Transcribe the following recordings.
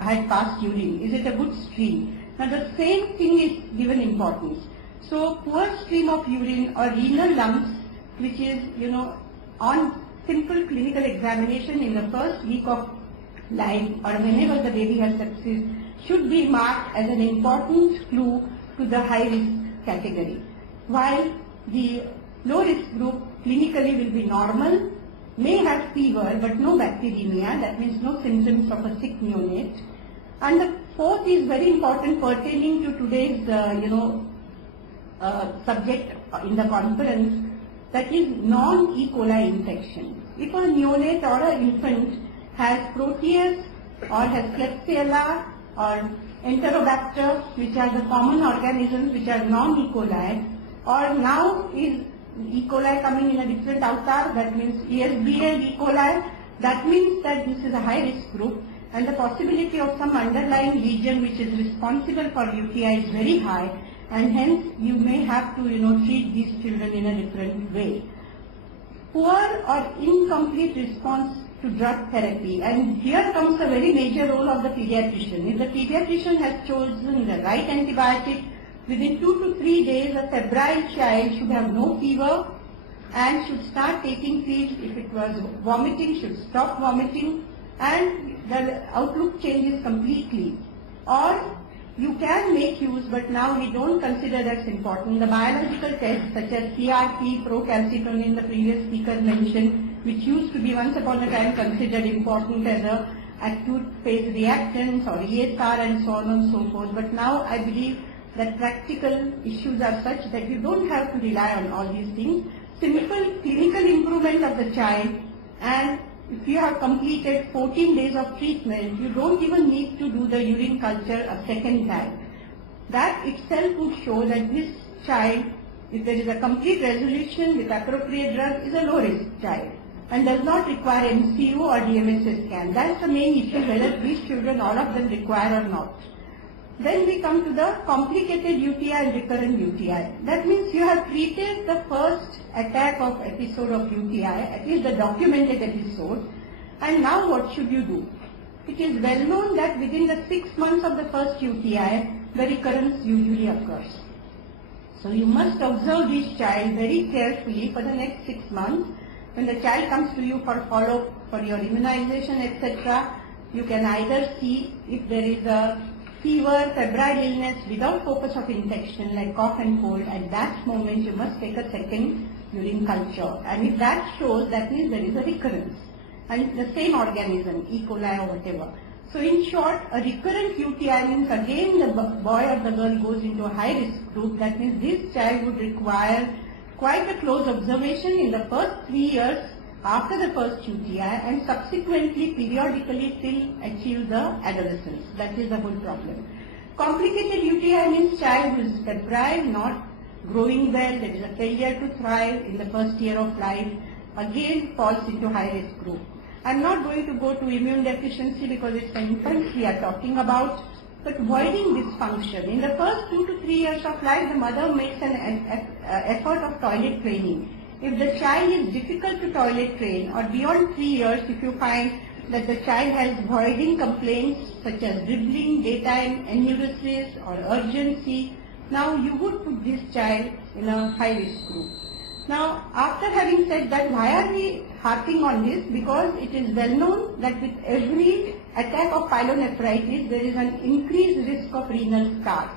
had passed urine? Is it a good stream? Now the same thing is given importance. So poor stream of urine or renal lumps, which is, on simple clinical examination in the first week of life or whenever the baby has sepsis, should be marked as an important clue to the high risk category. While the low risk group clinically will be normal, may have fever but no bacteremia, that means no symptoms of a sick neonate. And the fourth is very important pertaining to today's subject in the conference, that is non-E. coli infection. If a neonate or an infant has Proteus or has Klebsiella or Enterobacter, which are the common organisms which are non-E. coli, or now is E. coli coming in a different avatar, that means ESBL E. coli, that means that this is a high risk group and the possibility of some underlying lesion which is responsible for UTI is very high, and hence you may have to treat these children in a different way. Poor or incomplete response to drug therapy, and here comes a very major role of the pediatrician. If the pediatrician has chosen the right antibiotic, within 2 to 3 days a febrile child should have no fever and should start taking pills. If it was vomiting, should stop vomiting, and the outlook changes completely. Or you can make use, but now we don't consider that's important, the biological tests such as CRP, procalcitonin, the previous speaker mentioned, which used to be once upon a time considered important as a acute phase reactants or ESR and so on and so forth. But now I believe that practical issues are such that you don't have to rely on all these things. Simple clinical improvement of the child, and if you have completed 14 days of treatment, you don't even need to do the urine culture a second time. That itself would show that this child, if there is a complete resolution with appropriate drug, is a low risk child and does not require MCU or DMSA scan. That's the main issue, whether these children, all of them, require or not. Then we come to the complicated UTI and recurrent UTI. That means you have treated the first attack of episode of UTI, at least the documented episode, and now what should you do? It is well known that within the 6 months of the first UTI, the recurrence usually occurs. So you must observe this child very carefully for the next 6 months. When the child comes to you for follow-up for your immunization, etc., you can either see if there is a fever, febrile illness without focus of infection like cough and cold. At that moment you must take a second urine culture, and if that shows, that means there is a recurrence and the same organism, E. coli or whatever. So in short, a recurrent UTI means again the boy or the girl goes into a high risk group. That means this child would require quite a close observation in the first 3 years after the first UTI and subsequently periodically till achieve the adolescence. That is the whole problem. Complicated UTI means child who is febrile, not growing well, there is a failure to thrive in the first year of life, again falls into high risk group. I am not going to go to immune deficiency because it's the infants we are talking about, but voiding dysfunction. In the first 2 to 3 years of life, the mother makes an effort of toilet training. If the child is difficult to toilet train, or beyond 3 years, if you find that the child has voiding complaints such as dribbling, daytime enuresis or urgency, now you would put this child in a high risk group. Now, after having said that, why are we harping on this? Because it is well known that with every attack of pyelonephritis, there is an increased risk of renal scars.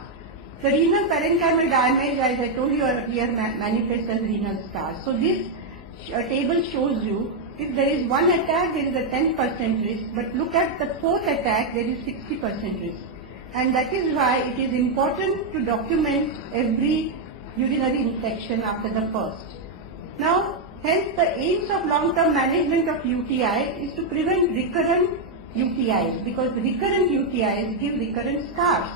The renal parenchymal damage, as I told you earlier, manifests as renal scars. So this table shows you, if there is one attack, there is a 10% risk, but look at the fourth attack, there is 60% risk. And that is why it is important to document every urinary infection after the first. Now, hence the aims of long-term management of UTI is to prevent recurrent UTIs, because recurrent UTIs give recurrent scars.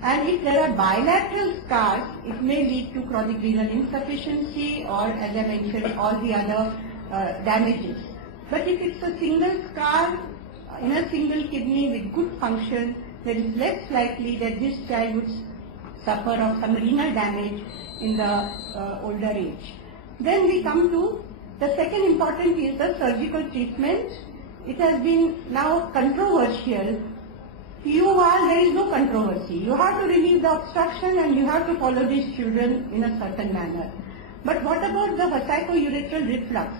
And if there are bilateral scars, it may lead to chronic renal insufficiency or, as I mentioned, all the other damages. But if it's a single scar in a single kidney with good function, there is less likely that this child would suffer of some renal damage in the older age. Then we come to the second important is the surgical treatment. It has been now controversial. POR, there is no controversy. You have to relieve the obstruction and you have to follow these children in a certain manner. But what about the vesico-urethral reflux?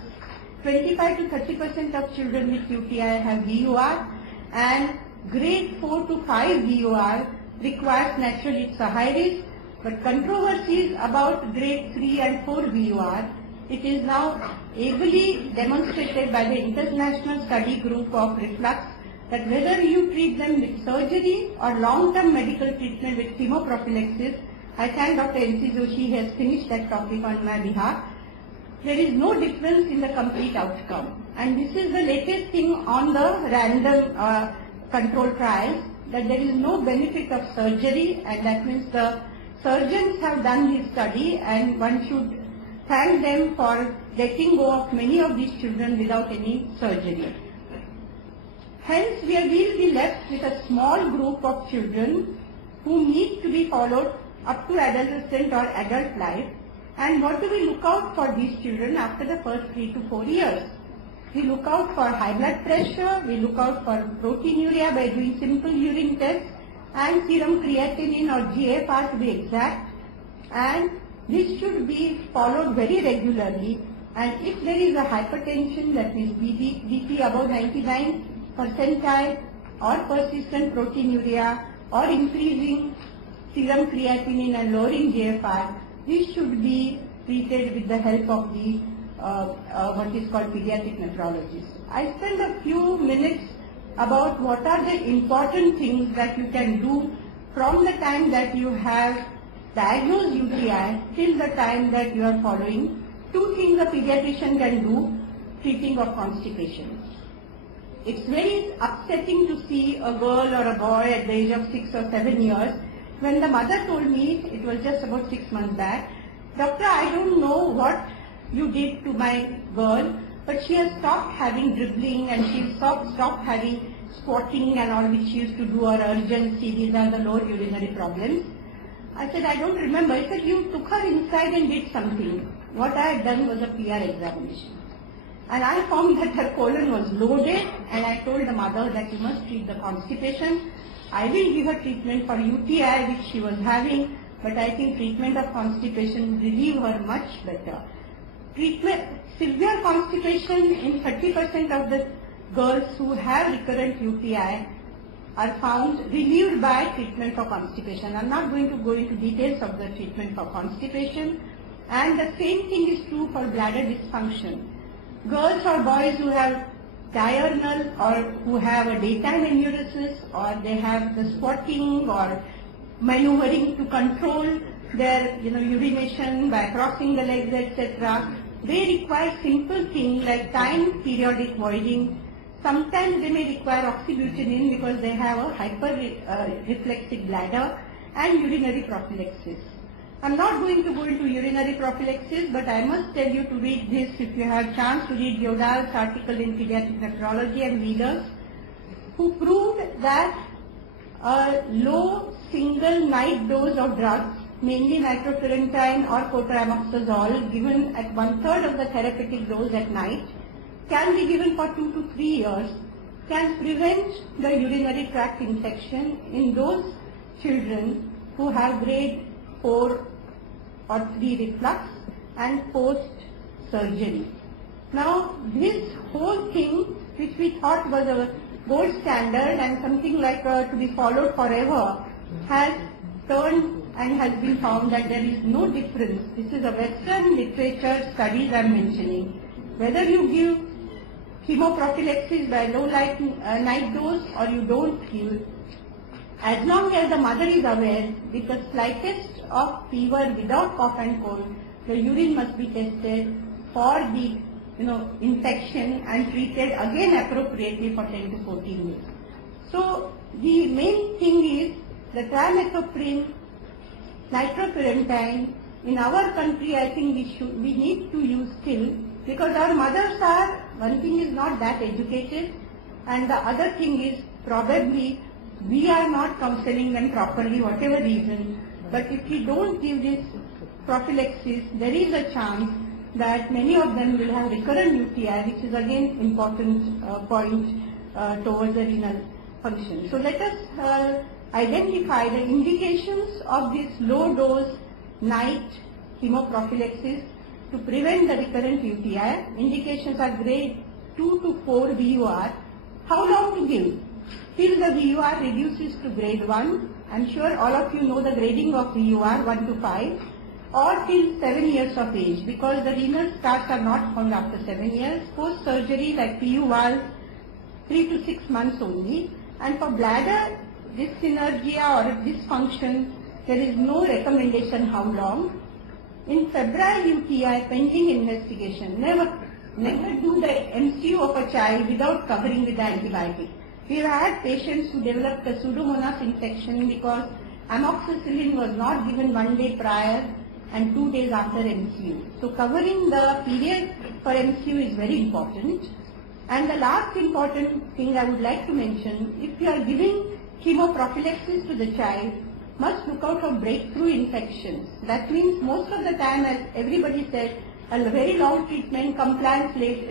25 to 30% of children with UTI have VUR, and grade 4 to 5 VUR requires naturally, it's a high risk, but controversies about grade 3 and 4 VUR, it is now ably demonstrated by the International Study Group of Reflux that whether you treat them with surgery or long-term medical treatment with chemoprophylaxis, I thank Dr. N.C. Joshi has finished that topic on my behalf. There is no difference in the complete outcome. And this is the latest thing on the random control trials, that there is no benefit of surgery, and that means the surgeons have done this study, and one should thank them for letting go of many of these children without any surgery. Hence, we will be left with a small group of children who need to be followed up to adolescent or adult life. And what do we look out for these children after the first 3 to 4 years? We look out for high blood pressure, we look out for proteinuria by doing simple urine tests, and serum creatinine or GFR to be exact. And this should be followed very regularly. And if there is a hypertension, that means BP above 99 percentile, or persistent proteinuria, or increasing serum creatinine and lowering GFR, this should be treated with the help of the what is called pediatric nephrologist. I spend a few minutes about what are the important things that you can do from the time that you have diagnosed UTI till the time that you are following. 2 things a pediatrician can do: treating of constipation. It's very upsetting to see a girl or a boy at the age of 6 or 7 years. When the mother told me, it was just about 6 months back, "Doctor, I don't know what you did to my girl, but she has stopped having dribbling and she stopped having squatting and all which she used to do, or urgency, these are the lower urinary problems." I said, "I don't remember." He said, "You took her inside and did something." What I had done was a PR examination. And I found that her colon was loaded, and I told the mother that you must treat the constipation. I will give her treatment for UTI which she was having, but I think treatment of constipation will relieve her much better. Severe constipation in 30% of the girls who have recurrent UTI are found relieved by treatment for constipation. I am not going to go into details of the treatment for constipation. And the same thing is true for bladder dysfunction. Girls or boys who have diurnal or who have a daytime enuresis, or they have the squatting or maneuvering to control their urination by crossing the legs, etc. They require simple things like time periodic voiding. Sometimes they may require oxybutynin because they have a hyper-reflexive bladder, and urinary prophylaxis. I'm not going to go into urinary prophylaxis, but I must tell you to read this if you have chance to read Yodal's article in Pediatric Nephrology and Wheeler's, who proved that a low single night dose of drugs, mainly nitrofurantoin or cotrimoxazole, given at 1/3 of the therapeutic dose at night, can be given for 2 to 3 years, can prevent the urinary tract infection in those children who have grade 4 or 3 reflux and post-surgery. Now, this whole thing, which we thought was a gold standard and something like to be followed forever, has turned and has been found that there is no difference. This is a Western literature studies I am mentioning. Whether you give chemoprophylaxis by low night dose or you don't give, as long as the mother is aware, with the slightest of fever without cough and cold, the urine must be tested for the infection and treated again appropriately for 10 to 14 days. So the main thing is the trimethoprim, nitrofurantoin. In our country, I think we need to use still, because our mothers are, one thing is not that educated, and the other thing is probably we are not counseling them properly, whatever reason. But if we don't give this prophylaxis, there is a chance that many of them will have recurrent UTI, which is again important point towards the renal function. So let us identify the indications of this low dose night chemoprophylaxis to prevent the recurrent UTI. Indications are grade 2 to 4 VUR. How long to give? Till the VUR reduces to grade 1. I am sure all of you know the grading of VUR 1 to 5, or till 7 years of age, because the renal stars are not found after 7 years. Post surgery like PU valve 3 to 6 months only. And for bladder dyssynergia or dysfunction, there is no recommendation how long. In febrile UTI, pending investigation, never do the MCU of a child without covering with the antibiotic. We have had patients who developed a Pseudomonas infection because amoxicillin was not given 1 day prior and 2 days after MCU. So covering the period for MCU is very important. And the last important thing I would like to mention, if you are giving chemoprophylaxis to the child, must look out for breakthrough infections. That means most of the time, as everybody said, a very long treatment, compliance rate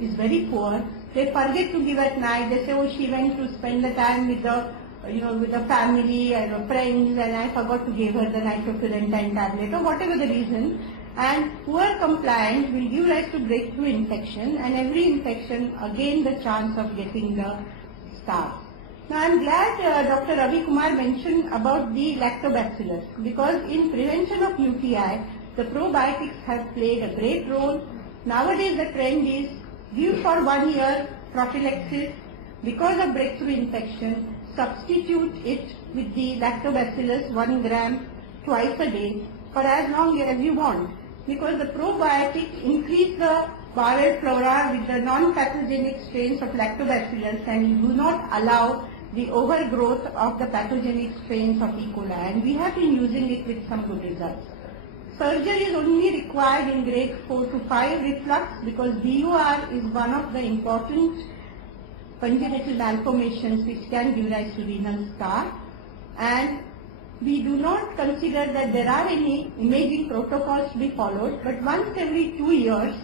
is very poor. They forget to give at night. They say, oh, she went to spend the time with the, with the family and friends, and I forgot to give her the nitrofurantoin tablet, or whatever the reason. And poor compliance will give rise to breakthrough infection, and every infection, again, the chance of getting the stars. Now, I am glad Dr. Ravi Kumar mentioned about the lactobacillus, because in prevention of UTI, the probiotics have played a great role. Nowadays, the trend is give for 1 year prophylaxis. Because of breakthrough infection, substitute it with the lactobacillus 1 gram twice a day for as long as you want. Because the probiotics increase the bowel flora with the non-pathogenic strains of lactobacillus and do not allow the overgrowth of the pathogenic strains of E. coli. And we have been using it with some good results. Surgery is only required in grade 4 to 5 reflux because BUR is one of the important congenital malformations which can give rise to renal scar. And we do not consider that there are any imaging protocols to be followed, but once every 2 years,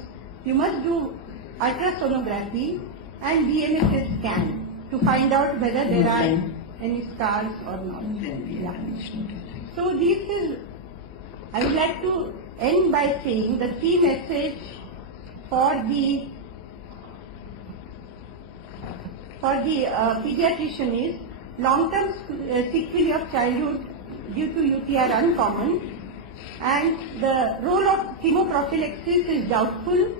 you must do ultrasonography and DMSS scan to find out whether there are any scars or not. Yeah. So this is, I would like to end by saying the key message for the pediatrician is long-term sequelae of childhood due to UTI are uncommon, and the role of chemoprophylaxis is doubtful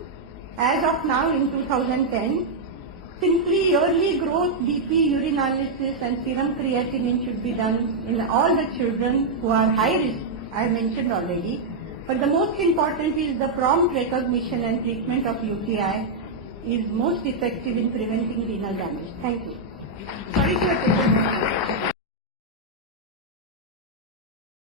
as of now in 2010. Simply yearly growth, BP, urinalysis and serum creatinine should be done in all the children who are high risk, I mentioned already. But the most important is the prompt recognition and treatment of UTI is most effective in preventing renal damage. Thank you. Sorry to